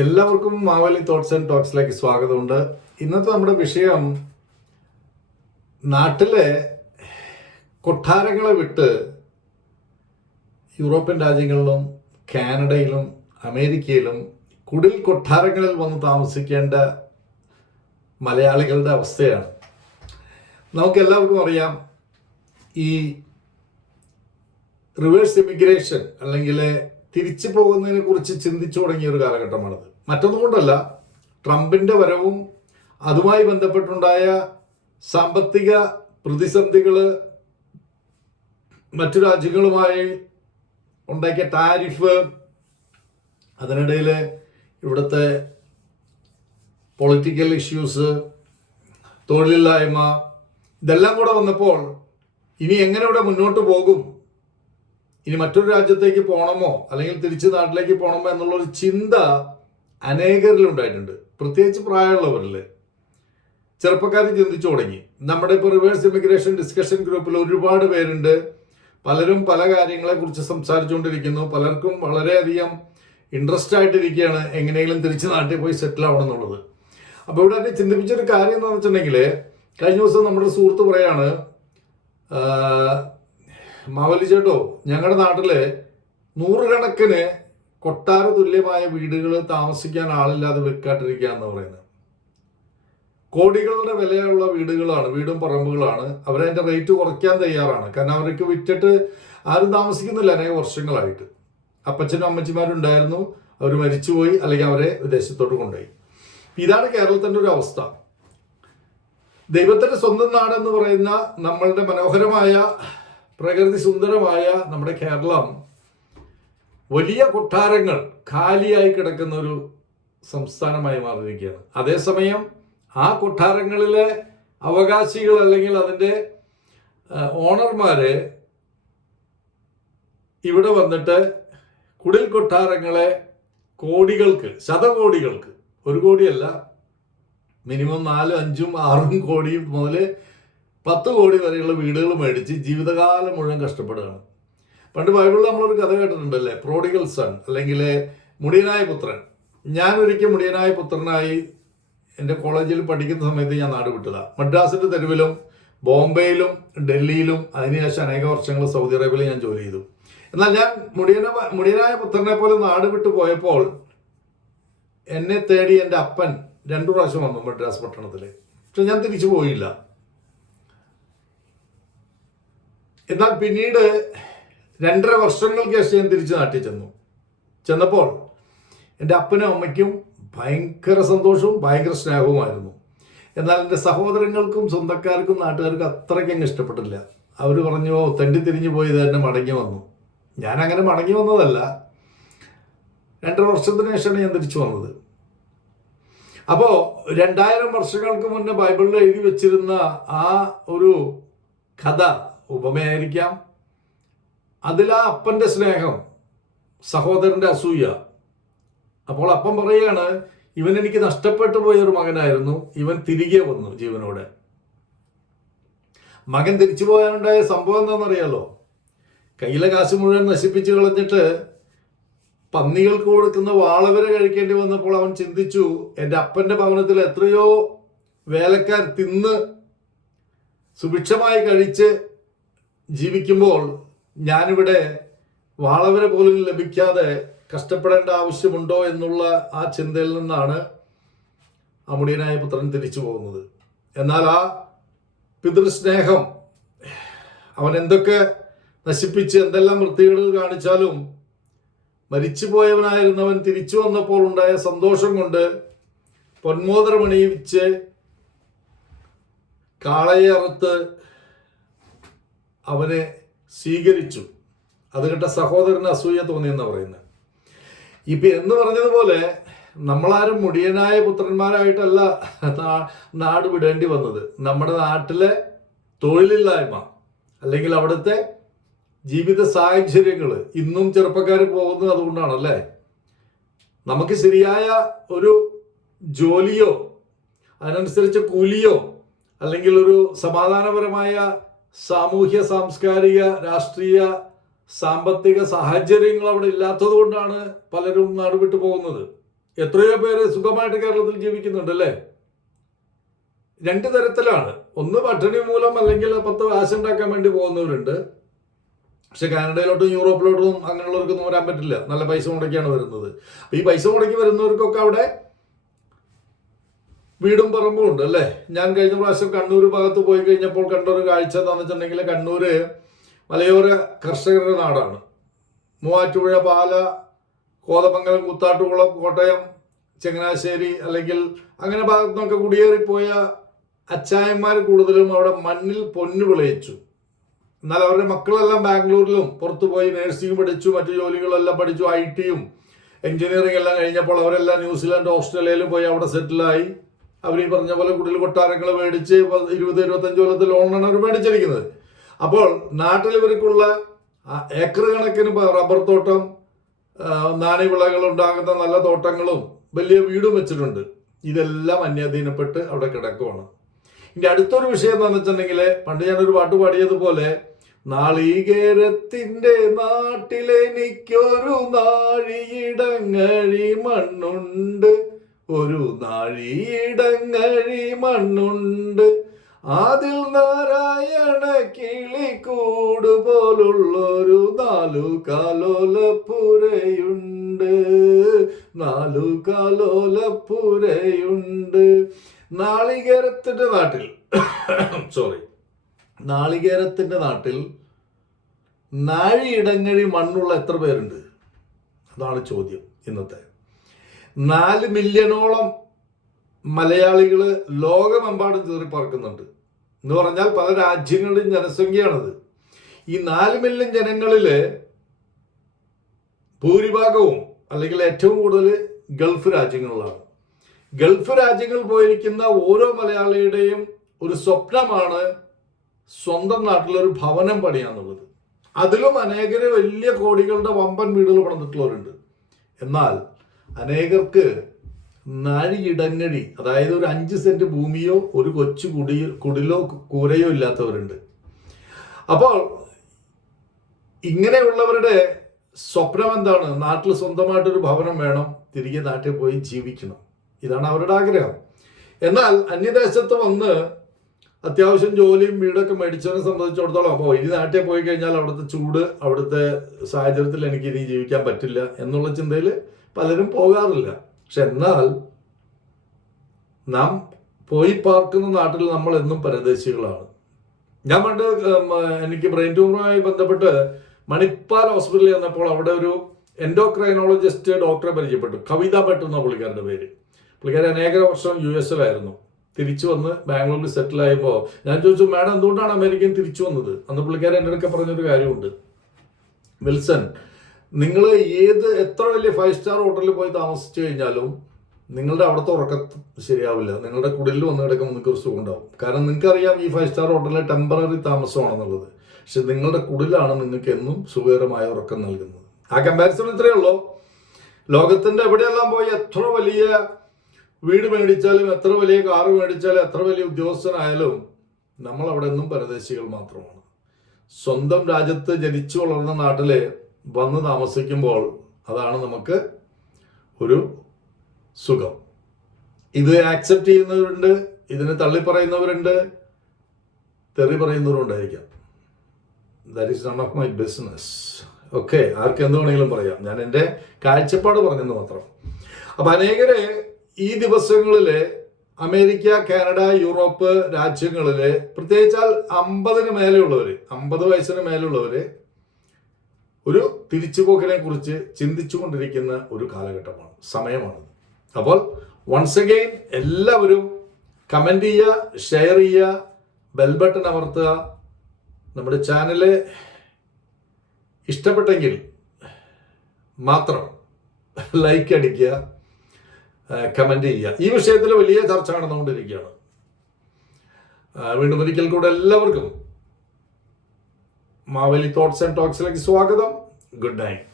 എല്ലാവർക്കും Mavli thoughts and ടോക്സിലേക്ക് സ്വാഗതമുണ്ട്. ഇന്നത്തെ നമ്മുടെ വിഷയം നാട്ടിലെ കൊട്ടാരങ്ങളെ വിട്ട് യൂറോപ്യൻ രാജ്യങ്ങളിലും കാനഡയിലും അമേരിക്കയിലും കുടിൽ കൊട്ടാരങ്ങളിൽ വന്ന് താമസിക്കേണ്ട മലയാളികളുടെ അവസ്ഥയാണ്. നമുക്കെല്ലാവർക്കും അറിയാം ഈ റിവേഴ്സ് ഇമിഗ്രേഷൻ അല്ലെങ്കിൽ തിരിച്ചു പോകുന്നതിനെ കുറിച്ച് ചിന്തിച്ചു തുടങ്ങിയ ഒരു കാലഘട്ടമാണത്. മറ്റൊന്നും കൊണ്ടല്ല ട്രംപിന്റെ വരവും അതുമായി ബന്ധപ്പെട്ടുണ്ടായ സാമ്പത്തിക പ്രതിസന്ധികൾ മറ്റു രാജ്യങ്ങളുമായി ഉണ്ടാക്കിയ ടാരിഫ് അതിനിടയിൽ ഇവിടുത്തെ പൊളിറ്റിക്കൽ ഇഷ്യൂസ് തൊഴിലില്ലായ്മ ഇതെല്ലാം കൂടെ വന്നപ്പോൾ ഇനി എങ്ങനെ ഇവിടെ മുന്നോട്ട് പോകും? ഇനി മറ്റൊരു രാജ്യത്തേക്ക് പോകണമോ അല്ലെങ്കിൽ തിരിച്ച് നാട്ടിലേക്ക് പോകണമോ എന്നുള്ളൊരു ചിന്ത അനേകരിൽ ഉണ്ടായിട്ടുണ്ട്. പ്രത്യേകിച്ച് പ്രായമുള്ളവരിൽ ചെറുപ്പക്കാർ ചിന്തിച്ചു തുടങ്ങി. നമ്മുടെ ഇപ്പോൾ റിവേഴ്സ് ഇമിഗ്രേഷൻ ഡിസ്കഷൻ ഗ്രൂപ്പിൽ ഒരുപാട് പേരുണ്ട്. പലരും പല കാര്യങ്ങളെക്കുറിച്ച് സംസാരിച്ചുകൊണ്ടിരിക്കുന്നു. പലർക്കും വളരെയധികം ഇൻട്രസ്റ്റ് ആയിട്ടിരിക്കുകയാണ് എങ്ങനെയെങ്കിലും തിരിച്ച് നാട്ടിൽ പോയി സെറ്റിൽ ആവണം എന്നുള്ളത്. അപ്പോൾ ഇവിടെ എന്നെ ചിന്തിപ്പിച്ചൊരു കാര്യം എന്താണെന്ന് വെച്ചിട്ടുണ്ടെങ്കിൽ കഴിഞ്ഞ ദിവസം നമ്മുടെ സുഹൃത്ത് പറയാണ് മാവലി ചേട്ടോ ഞങ്ങളുടെ നാട്ടിലെ നൂറുകണക്കിന് കൊട്ടാര തുല്യമായ വീടുകൾ താമസിക്കാൻ ആളില്ലാതെ വിൽക്കാട്ടിരിക്കുക എന്ന് പറയുന്നത് കോടികളുടെ വിലയുള്ള വീടുകളാണ് വീടും പറമ്പുകളാണ്. അവരതിന്റെ റേറ്റ് കുറയ്ക്കാൻ തയ്യാറാണ്. കാരണം അവർക്ക് വിറ്റിട്ട് ആരും താമസിക്കുന്നില്ല അനേക വർഷങ്ങളായിട്ട്. അപ്പച്ചനും അമ്മച്ചിമാരും ഉണ്ടായിരുന്നു അവർ മരിച്ചുപോയി അല്ലെങ്കിൽ അവരെ വിദേശത്തോട്ട് കൊണ്ടുപോയി. ഇതാണ് കേരളത്തിന്റെ ഒരു അവസ്ഥ. ദൈവത്തിന്റെ സ്വന്തം നാടെന്ന് പറയുന്ന നമ്മളുടെ മനോഹരമായ പ്രകൃതി സുന്ദരമായ നമ്മുടെ കേരളം. വലിയ കൊട്ടാരങ്ങൾ ഖാലിയായി കിടക്കുന്ന ഒരു സംസ്ഥാനമായി മാറിയിരിക്കുകയാണ്. അതേസമയം ആ കൊട്ടാരങ്ങളിലെ അവകാശികൾ അല്ലെങ്കിൽ അതിന്റെ ഓണർമാരെ ഇവിടെ വന്നിട്ട് കുടിൽ കൊട്ടാരങ്ങളെ കോടികൾക്ക് ശതകോടികൾക്ക് ഒരു കോടിയല്ല മിനിമം നാലും അഞ്ചും ആറും കോടിയും മുതൽ പത്ത് കോടി വരെയുള്ള വീടുകൾ മേടിച്ച് ജീവിതകാലം മുഴുവൻ കഷ്ടപ്പെടുകയാണ്. പണ്ട് ബൈബിളിൽ നമ്മളൊരു കഥ കേട്ടിട്ടുണ്ടല്ലേ? പ്രോഡിഗൽ സൺ അല്ലെങ്കിൽ മുടിയനായ പുത്രൻ. ഞാൻ ഒരിക്കൽ മുടിയനായ പുത്രനായി എന്റെ കോളേജിൽ പഠിക്കുന്ന സമയത്ത് ഞാൻ നാട് വിട്ടതാണ് മദ്രാസിന്റെ തെരുവിലും ബോംബെയിലും ഡൽഹിയിലും അതിനുശേഷം അനേക വർഷങ്ങൾ സൗദി അറേബ്യയിൽ ഞാൻ ജോലി ചെയ്തു. എന്നാൽ ഞാൻ മുടിയന മുടിയനായ പുത്രനെ പോലെ നാട് വിട്ടു പോയപ്പോൾ എന്നെ തേടി എന്റെ അപ്പൻ രണ്ടു പ്രാവശ്യം വന്നു മദ്രാസ് പട്ടണത്തിൽ പക്ഷെ ഞാൻ തിരിച്ചു പോയില്ല. എന്നാൽ പിന്നീട് രണ്ടര വർഷങ്ങൾക്ക് ശേഷം തിരിച്ച് നാട്ടിൽ ചെന്നു. ചെന്നപ്പോൾ എന്റെ അപ്പനും അമ്മയ്ക്കും ഭയങ്കര സന്തോഷവും ഭയങ്കര സ്നേഹവുമായിരുന്നു. എന്നാൽ എന്റെ സഹോദരങ്ങൾക്കും സ്വന്തക്കാർക്കും നാട്ടുകാർക്കും അത്രയ്ക്കങ്ങ് ഇഷ്ടപ്പെട്ടില്ല. അവർ പറഞ്ഞു തണ്ടി തിരിഞ്ഞു പോയി തന്നെ മടങ്ങി വന്നു. ഞാൻ അങ്ങനെ മടങ്ങി വന്നതല്ല. രണ്ടര വർഷത്തിന് ശേഷമാണ് ഞാൻ തിരിച്ചു വന്നത്. അപ്പോൾ രണ്ടായിരം വർഷങ്ങൾക്ക് മുന്നേ ബൈബിളിൽ എഴുതി വെച്ചിരുന്ന ആ ഒരു കഥ ഉപമയായിരിക്കാം. അതിലാ അപ്പന്റെ സ്നേഹം സഹോദരന്റെ അസൂയ. അപ്പോൾ അപ്പൻ പറയുകയാണ് ഇവൻ എനിക്ക് നഷ്ടപ്പെട്ടു പോയ ഒരു മകനായിരുന്നു. ഇവൻ തിരികെ വന്നു ജീവനോടെ. മകൻ തിരിച്ചു പോകാനുണ്ടായ സംഭവം എന്താണെന്നറിയാലോ? കയ്യിലെ കാശ് മുഴുവൻ നശിപ്പിച്ച് കളഞ്ഞിട്ട് പന്നികൾക്ക് കൊടുക്കുന്ന വാളവരെ കഴിക്കേണ്ടി വന്നപ്പോൾ അവൻ ചിന്തിച്ചു എന്റെ അപ്പന്റെ ഭവനത്തിൽ എത്രയോ വേലക്കാർ തിന്ന് സുഭിക്ഷമായി കഴിച്ച് ജീവിക്കുമ്പോൾ ഞാനിവിടെ വാളവരെ പോലും ലഭിക്കാതെ കഷ്ടപ്പെടേണ്ട ആവശ്യമുണ്ടോ എന്നുള്ള ആ ചിന്തയിൽ നിന്നാണ് അമുടിയനായ പുത്രൻ തിരിച്ചു പോകുന്നത്. എന്നാൽ ആ പിതൃസ്നേഹം അവൻ എന്തൊക്കെ നശിപ്പിച്ച് എന്തെല്ലാം വൃത്തികേടുകൾ കാണിച്ചാലും മരിച്ചുപോയവനായിരുന്നവൻ തിരിച്ചു വന്നപ്പോൾ ഉണ്ടായ സന്തോഷം കൊണ്ട് പൊന്മോദരമണിയിച്ച് കാളയെ അറുത്ത് അവനെ സ്വീകരിച്ചു. അത് കേട്ട സഹോദരന് അസൂയ തോന്നിയെന്ന് പറയുന്നത് ഇപ്പൊ എന്ന് പറഞ്ഞതുപോലെ നമ്മളാരും മുടിയനായ പുത്രന്മാരായിട്ടല്ല നാട് വിടേണ്ടി വന്നത്. നമ്മുടെ നാട്ടിലെ തൊഴിലില്ലായ്മ അല്ലെങ്കിൽ അവിടുത്തെ ജീവിത സാഹചര്യങ്ങൾ ഇന്നും ചെറുപ്പക്കാർ പോകുന്നത് അതുകൊണ്ടാണ് അല്ലേ നമുക്ക് ശരിയായ ഒരു ജോലിയോ അതിനനുസരിച്ച് കൂലിയോ അല്ലെങ്കിൽ ഒരു സമാധാനപരമായ സാമൂഹ്യ സാംസ്കാരിക രാഷ്ട്രീയ സാമ്പത്തിക സാഹചര്യങ്ങൾ അവിടെ ഇല്ലാത്തത് കൊണ്ടാണ് പലരും നാടുവിട്ടു പോകുന്നത്. എത്രയോ പേര് സുഖമായിട്ട് കേരളത്തിൽ ജീവിക്കുന്നുണ്ടല്ലേ രണ്ട് തരത്തിലാണ്. ഒന്ന് പട്ടിണി മൂലം അല്ലെങ്കിൽ പത്ത് കാശുണ്ടാക്കാൻ വേണ്ടി പോകുന്നവരുണ്ട്. പക്ഷെ കാനഡയിലോട്ടും യൂറോപ്പിലോട്ടും അങ്ങനെയുള്ളവർക്കൊന്നും വരാൻ പറ്റില്ല. നല്ല പൈസ മുടക്കിയാണ് വരുന്നത്. ഈ പൈസ മുടക്കി വരുന്നവർക്കൊക്കെ അവിടെ വീടും പറമ്പും ഉണ്ട് അല്ലേ? ഞാൻ കഴിഞ്ഞ പ്രാവശ്യം കണ്ണൂർ ഭാഗത്ത് പോയി കഴിഞ്ഞപ്പോൾ കണ്ട ഒരു കാഴ്ച എന്താണെന്ന് വെച്ചിട്ടുണ്ടെങ്കിൽ കണ്ണൂർ മലയോര കർഷകരുടെ നാടാണ്. മൂവാറ്റുപുഴ പാല കോതമംഗലം കൂത്താട്ടുകുളം കോട്ടയം ചങ്ങനാശ്ശേരി അല്ലെങ്കിൽ അങ്ങനെ ഭാഗത്തു നിന്നൊക്കെ കുടിയേറിപ്പോയ അച്ചായന്മാർ കൂടുതലും അവിടെ മണ്ണിൽ പൊന്നു വിളയിച്ചു. എന്നാൽ അവരുടെ മക്കളെല്ലാം ബാംഗ്ലൂരിലും പുറത്തു പോയി നേഴ്സിംഗ് പഠിച്ചു മറ്റു ജോലികളെല്ലാം പഠിച്ചു ഐ ടിയും എഞ്ചിനീയറിംഗ് എല്ലാം കഴിഞ്ഞപ്പോൾ അവരെല്ലാം ന്യൂസിലാൻഡ് ഓസ്ട്രേലിയയിൽ പോയി അവിടെ സെറ്റിലായി. അവർ ഈ പറഞ്ഞ പോലെ കുടിൽ കൊട്ടാരങ്ങൾ മേടിച്ച് ഇരുപത് ഇരുപത്തഞ്ച് കൊല്ലത്തിൽ ലോണാണ് അവർ മേടിച്ചിരിക്കുന്നത്. അപ്പോൾ നാട്ടിൽ ഇവർക്കുള്ള ഏക്കർ കണക്കിന് റബ്ബർ തോട്ടം ആ, നാണ്യവിളകൾ ഉണ്ടാകുന്ന നല്ല തോട്ടങ്ങളും വലിയ വീടും വെച്ചിട്ടുണ്ട്. ഇതെല്ലാം അന്യാധീനപ്പെട്ട് അവിടെ കിടക്കുവാണ്. ഇനി അടുത്തൊരു വിഷയം എന്താണെന്ന് വെച്ചിട്ടുണ്ടെങ്കിൽ പണ്ട് ഞാനൊരു പാട്ട് പാടിയതുപോലെ നാളികേരത്തിന്റെ നാട്ടിലെനിക്കൊരു നാഴിയിടങ്ങഴി മണ്ണുണ്ട്. ഒരു നാഴിയിടങ്ങഴി മണ്ണുണ്ട്. അതിൽ നാരായണ കിളിക്കൂട് പോലുള്ളൊരു നാലു കാലോലപ്പുരയുണ്ട് നാലു കാലോലപ്പുരയുണ്ട് നാളികേരത്തിന്റെ നാട്ടിൽ സോറി നാളികേരത്തിന്റെ നാട്ടിൽ നാഴിയിടങ്ങഴി മണ്ണുള്ള എത്ര പേരുണ്ട്? അതാണ് ചോദ്യം ഇന്നത്തെ. നാല് മില്യണോളം മലയാളികൾ ലോകമെമ്പാടും കയറി പറക്കുന്നുണ്ട് എന്ന് പറഞ്ഞാൽ പല രാജ്യങ്ങളുടെയും ജനസംഖ്യയാണത്. ഈ നാല് മില്യൺ ജനങ്ങളിൽ ഭൂരിഭാഗവും അല്ലെങ്കിൽ ഏറ്റവും കൂടുതൽ ഗൾഫ് രാജ്യങ്ങളിലാണ്. ഗൾഫ് രാജ്യങ്ങൾ പോയിരിക്കുന്ന ഓരോ മലയാളിയുടെയും ഒരു സ്വപ്നമാണ് സ്വന്തം നാട്ടിലൊരു ഭവനം പണിയാന്നുള്ളത്. അതിലും അനേകരെ വലിയ കോടികളുടെ വമ്പൻ വീടുകൾ പണിതിട്ടുള്ളവരുണ്ട്. എന്നാൽ അനേകർക്ക് നാഴിയിടങ്ങഴി അതായത് ഒരു അഞ്ച് സെന്റ് ഭൂമിയോ ഒരു കൊച്ചു കുടി കുടിലോ കൂരയോ ഇല്ലാത്തവരുണ്ട്. അപ്പോൾ ഇങ്ങനെയുള്ളവരുടെ സ്വപ്നം എന്താണ്? നാട്ടിൽ സ്വന്തമായിട്ടൊരു ഭവനം വേണം തിരികെ നാട്ടിൽ പോയി ജീവിക്കണം. ഇതാണ് അവരുടെ ആഗ്രഹം. എന്നാൽ അന്യദേശത്ത് വന്ന് അത്യാവശ്യം ജോലിയും വീടൊക്കെ മേടിച്ചവനെ സംബന്ധിച്ചിടത്തോളം അപ്പോൾ ഇനി നാട്ടിൽ പോയി കഴിഞ്ഞാൽ അവിടുത്തെ ചൂട് അവിടുത്തെ സാഹചര്യത്തിൽ എനിക്ക് ഇനി ജീവിക്കാൻ പറ്റില്ല എന്നുള്ള ചിന്തയിൽ പലരും പോകാറില്ല. പക്ഷെ എന്നാൽ നാം പോയി പാർക്കുന്ന നാട്ടിൽ നമ്മൾ എന്നും പരദേശികളാണ്. ഞാൻ പണ്ട് എനിക്ക് ബ്രെയിൻ ട്യൂമറുമായി ബന്ധപ്പെട്ട് മണിപ്പാൽ ഹോസ്പിറ്റലിൽ ചെന്നപ്പോൾ അവിടെ ഒരു എൻഡോക്രൈനോളജിസ്റ്റ് ഡോക്ടറെ പരിചയപ്പെട്ടു. കവിത ഭട്ട് എന്ന പുള്ളിക്കാരുടെ പേര്. പുള്ളിക്കാരി അനേക വർഷം യു എസിലായിരുന്നു. തിരിച്ചു വന്ന് ബാംഗ്ലൂരിൽ സെറ്റിൽ ആയപ്പോൾ ഞാൻ ചോദിച്ചു മാഡം എന്തുകൊണ്ടാണ് അമേരിക്കയിൽ തിരിച്ചു വന്നത്? അന്ന് പുള്ളിക്കാരൻ എന്റെ അടുക്ക പറഞ്ഞൊരു കാര്യമുണ്ട്. വിൽസൺ നിങ്ങൾ ഏത് എത്ര വലിയ ഫൈവ് സ്റ്റാർ ഹോട്ടലിൽ പോയി താമസിച്ചു കഴിഞ്ഞാലും നിങ്ങളുടെ അവിടുത്തെ ഉറക്കം ശരിയാവില്ല. നിങ്ങളുടെ കുടിലിൽ വന്ന് കിടക്കുമ്പോൾ നിങ്ങൾക്ക് ഒരു സുഖം ഉണ്ടാവും കാരണം നിങ്ങൾക്കറിയാം ഈ ഫൈവ് സ്റ്റാർ ഹോട്ടലിൽ ടെമ്പററി താമസമാണെന്നുള്ളത്. പക്ഷെ നിങ്ങളുടെ കുടിലാണ് നിങ്ങൾക്ക് എന്നും സുഖകരമായ ഉറക്കം നൽകുന്നത്. ആ കമ്പാരിസൺ ഇത്രയേ ഉള്ളൂ. ലോകത്തിന്റെ എവിടെയെല്ലാം പോയി എത്ര വലിയ വീട് മേടിച്ചാലും എത്ര വലിയ കാറ് മേടിച്ചാലും എത്ര വലിയ ഉദ്യോഗസ്ഥനായാലും നമ്മൾ അവിടെ നിന്നും പരദേശികൾ മാത്രമാണ്. സ്വന്തം രാജ്യത്ത് ജനിച്ചു വളർന്ന നാട്ടിൽ വന്ന് താമസിക്കുമ്പോൾ അതാണ് നമുക്ക് ഒരു സുഖം. ഇത് ആക്സെപ്റ്റ് ചെയ്യുന്നവരുണ്ട് ഇതിനെ തള്ളി പറയുന്നവരുണ്ട് തെറി പറയുന്നവരുണ്ടായിരിക്കാം. That is none of my business okay ആർക്ക് എന്ത് വേണമെങ്കിലും പറയാം. ഞാൻ എന്റെ കാഴ്ചപ്പാട് പറഞ്ഞെന്ന് മാത്രം. അപ്പം അനേകരെ ഈ ദിവസങ്ങളിൽ അമേരിക്ക കാനഡ യൂറോപ്പ് രാജ്യങ്ങളിൽ പ്രത്യേകിച്ചാൽ അമ്പതിന് മേലെയുള്ളവർ അമ്പത് വയസ്സിന് മേലുള്ളവര് ഒരു തിരിച്ചുപോക്കിനെ കുറിച്ച് ചിന്തിച്ചുകൊണ്ടിരിക്കുന്ന ഒരു കാലഘട്ടമാണ് സമയമാണ് അപ്പോൾ വൺസ് അഗെയിൻ എല്ലാവരും കമന്റ് ചെയ്യുക ഷെയർ ചെയ്യുക ബെൽ ബട്ടൺ അമർത്തുക. നമ്മുടെ ചാനൽ ഇഷ്ടപ്പെട്ടെങ്കിൽ മാത്രം ലൈക്ക് അടിക്കുക കമന്റ് ചെയ്യുക. ഈ വിഷയത്തിൽ വലിയ ചർച്ച നടന്നുകൊണ്ടിരിക്കുകയാണ്. വീണ്ടും ഒരിക്കൽ കൂടെ എല്ലാവർക്കും മാവേലി തോട്ട്സ് ആൻഡ് ടോക്സിലേക്ക് സ്വാഗതം. Good night.